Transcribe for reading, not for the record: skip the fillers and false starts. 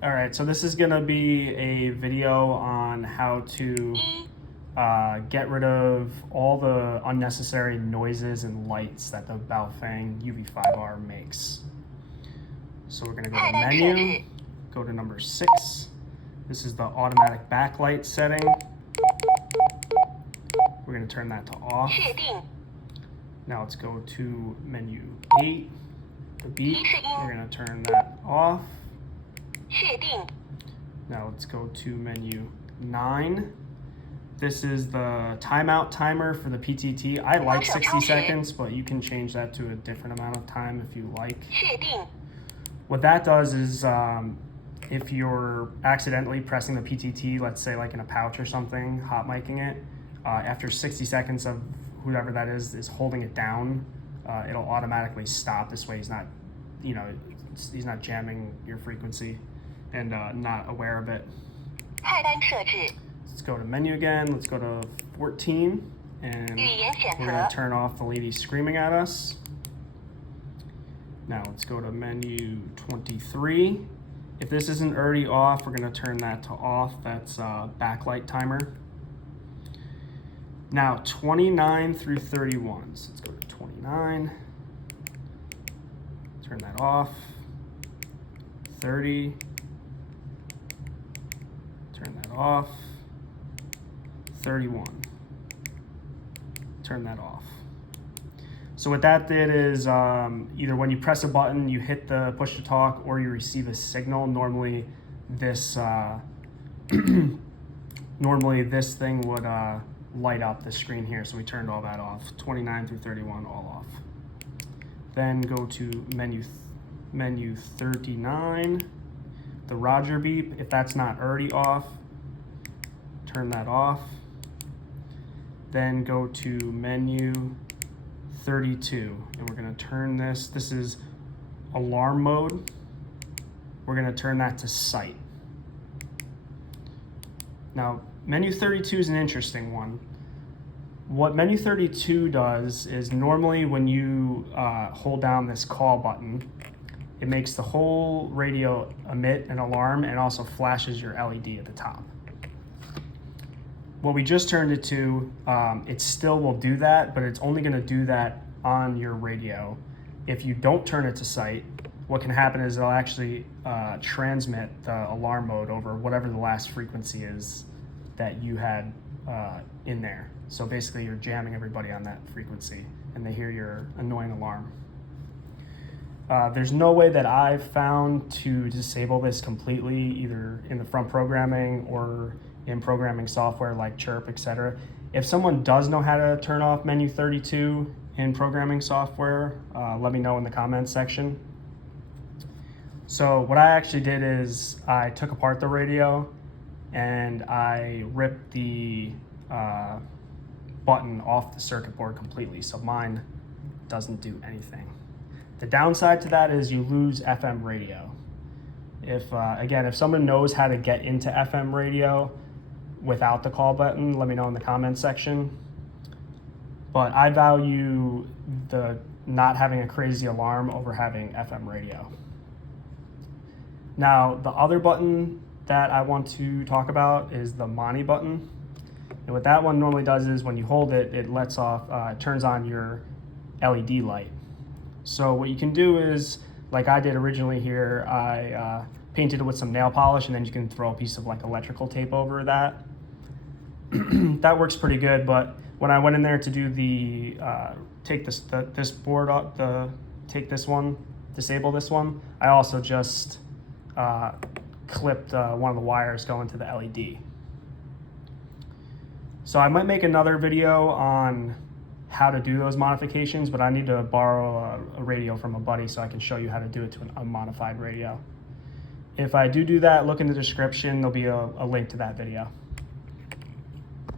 All right, so this is gonna be a video on how to get rid of all the unnecessary noises and lights that the Baofeng uv5r makes. So we're gonna go to menu, go to number 6. This is the automatic backlight setting. We're gonna turn that to off. Now let's go to menu 8, the beep. We're gonna turn that off. Now let's go to menu 9. This is the timeout timer for the PTT. I like 60 seconds, but you can change that to a different amount of time if you like. What that does is if you're accidentally pressing the PTT, let's say like in a pouch or something, hot micing it, after 60 seconds of whoever that is holding it down, it'll automatically stop. This way he's not, he's not jamming your frequency and not aware of it. Let's go to menu again. Let's go to 14, and we're gonna turn off the lady screaming at us. Now let's go to menu 23. If this isn't already off, we're gonna turn that to off. That's backlight timer. Now 29 through 31. So let's go to 29. Turn that off. 30. Turn that off. 31. Turn that off. So what that did is either when you press a button, you hit the push to talk, or you receive a signal. Normally this normally this thing would light up the screen here. So we turned all that off. 29 through 31 all off. Then go to menu 39, the Roger beep. If that's not already off, turn that off. Then go to menu 32, and we're gonna turn this is alarm mode. We're gonna turn that to sight. Now, menu 32 is an interesting one. What menu 32 does is normally when you hold down this call button, it makes the whole radio emit an alarm and also flashes your LED at the top. What we just turned it to, it still will do that, but it's only gonna do that on your radio. If you don't turn it to sight, what can happen is it'll actually transmit the alarm mode over whatever the last frequency is that you had in there. So basically you're jamming everybody on that frequency and they hear your annoying alarm. There's no way that I've found to disable this completely, either in the front programming or in programming software like Chirp, etc. If someone does know how to turn off menu 32 in programming software, let me know in the comments section. So what I actually did is I took apart the radio and I ripped the button off the circuit board completely, so mine doesn't do anything. The downside to that is you lose FM radio. Again, if someone knows how to get into FM radio without the call button, let me know in the comments section. But I value the not having a crazy alarm over having FM radio. Now, the other button that I want to talk about is the Money button. And what that one normally does is when you hold it, it lets off, it turns on your LED light. So what you can do is, like I did originally here, I painted it with some nail polish, and then you can throw a piece of like electrical tape over that. That works pretty good, but when I went in there to do the, take this board up, take this one, disable this one, I also just clipped one of the wires going to the LED. So I might make another video on how to do those modifications, but I need to borrow a radio from a buddy so I can show you how to do it to an unmodified radio. If I do that, look in the description, there'll be a link to that video.